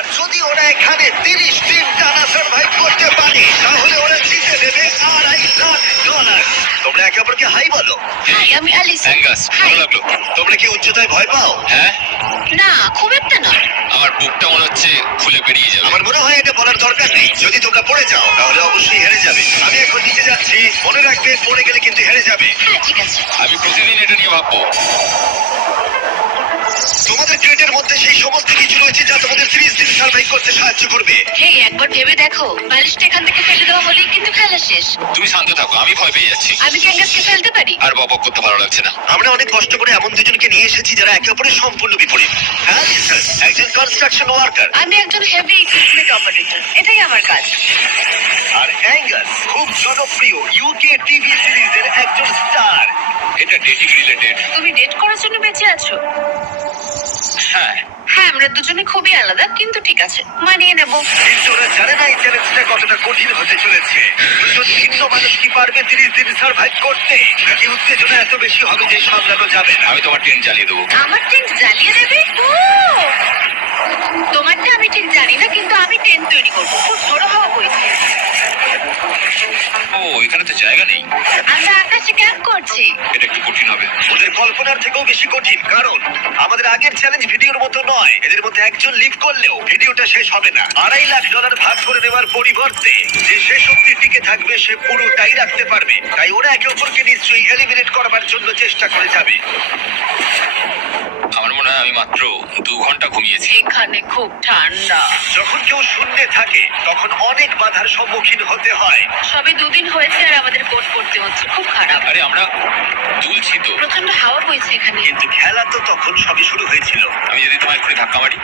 আর যদি ওরা এখানে 30 দিন টানা সার্ভাইভ করতে পারে তাহলে ওরা জিতে নেবে $2.5 লাখ। তোমরা একে অপরকে হাই বলো। হাই, আমি অ্যালিসন। অ্যাঙ্গাস, ভালো লাগলো। তোমরা কি উচ্চতায় ভয় পাও? হ্যাঁ, না, খুব একটা না। আমার বুকটা মনে হচ্ছে খুলে বেরিয়ে যাবে। আমার মনে হয় এটা বলার দরকার নেই। যদি তোমরা পড়ে যাও তাহলে অবশ্যই হেরে যাবে। আমি এখন নিচে যাচ্ছি, মনে রাখবে পড়ে গেলে কিন্তু হেরে যাবে। হ্যাঁ, ঠিক আছে। আমি প্রতিদিন এটা নিয়ে ভাববো। তোমাদের ক্রেটের মধ্যে সেই সমস্ত কিছু রয়েছে যা তোমাদের 30 দিন সার্ভাইভ করতে সাহায্য করবে। হেই, একবার ভেবে দেখো, বালিশটা এখান থেকে ফেলে দেওয়া হলেই কিন্তু খেলা শেষ। তুমি শান্ত থাকো, আমি ভয় পেয়ে যাচ্ছি। আমি ক্যাঙ্গাসকে ফেলতে পারি? আর বকবক করতে ভালো লাগছে না। আমরা অনেক কষ্ট করে এমন দুজনকে নিয়ে এসেছি যারা একে অপরের সম্পূর্ণ বিপরীত। অ্যালিসন একজন কনস্ট্রাকশন ওয়ার্কার, আমি একজন হেভি ইকুইপমেন্ট অপারেটর। এটাই আমার কাজ। আর অ্যাঙ্গাস খুব জনপ্রিয় ইউকে টিভি সিরিজের একজন স্টার। এটা ডেটিং রিলেটেড। তুমি ডেট করার জন্য বেঁচে আছো? হ্যাঁ, হ্যাঁ, আমরা দুজনে খুবই আলাদা, কিন্তু ঠিক আছে, মানিয়ে নেব। কিন্তু ওরা জানে না এই চ্যালেঞ্জটা কতটা কঠিন হতে চলেছে। দুজন ভিন্ন মানুষ কি পারবে 30 দিন সার্ভাইভ করতে? নাকি উত্তেজনা এত বেশি হবে যে সামলানো যাবে না? আমি তোমার টেন্ট জ্বালিয়ে দেবো। আমার টেন্ট জ্বালিয়ে দেবে? ও! তোমারটা আমি ঠিক জানি না, কিন্তু আমি টেন্ট তৈরি করবো। খুব ঝোড়ো হাওয়া বইছে। ও, এখানে তো জায়গা নেই। আমরা আকাশে ক্যাম্প করছি। এটা একটু কঠিন হবে। ওদের কল্পনার থেকেও বেশি কঠিন, কারণ আমাদের আগের চ্যালেঞ্জ ভিডিওর মতো নয়। এদের মধ্যে একজন লিভ করলেও ভিডিওটা শেষ হবে না। $2.5 লাখ ভাগ করে দেওয়ার পরিবর্তে যে শেষ অব্দি টিকে থাকবে সে পুরোটাই রাখতে পারবে। তাই ওরা একে অপরকে নিশ্চয়ই এলিমিনেট করবার জন্য চেষ্টা করে যাবে। আমার মনে হয় আমি মাত্র 2 ঘন্টা ঘুমিয়েছি। এখানে খুব ঠান্ডা। যখন কেউ শূন্যে থাকে তখন অনেক বাধার সম্মুখীন হতে হয়। সবে 2 দিন হয়েছে আর আমাদের কোট পড়তে হচ্ছে। খুব খারাপ। আরে আমরা দুলছি তো। প্রচন্ড হাওয়া বইছে এখানে। কিন্তু খেলা তো তখন সবই শুরু হয়েছিল। আমি যদি তোমায় একটু ধাক্কা মারি।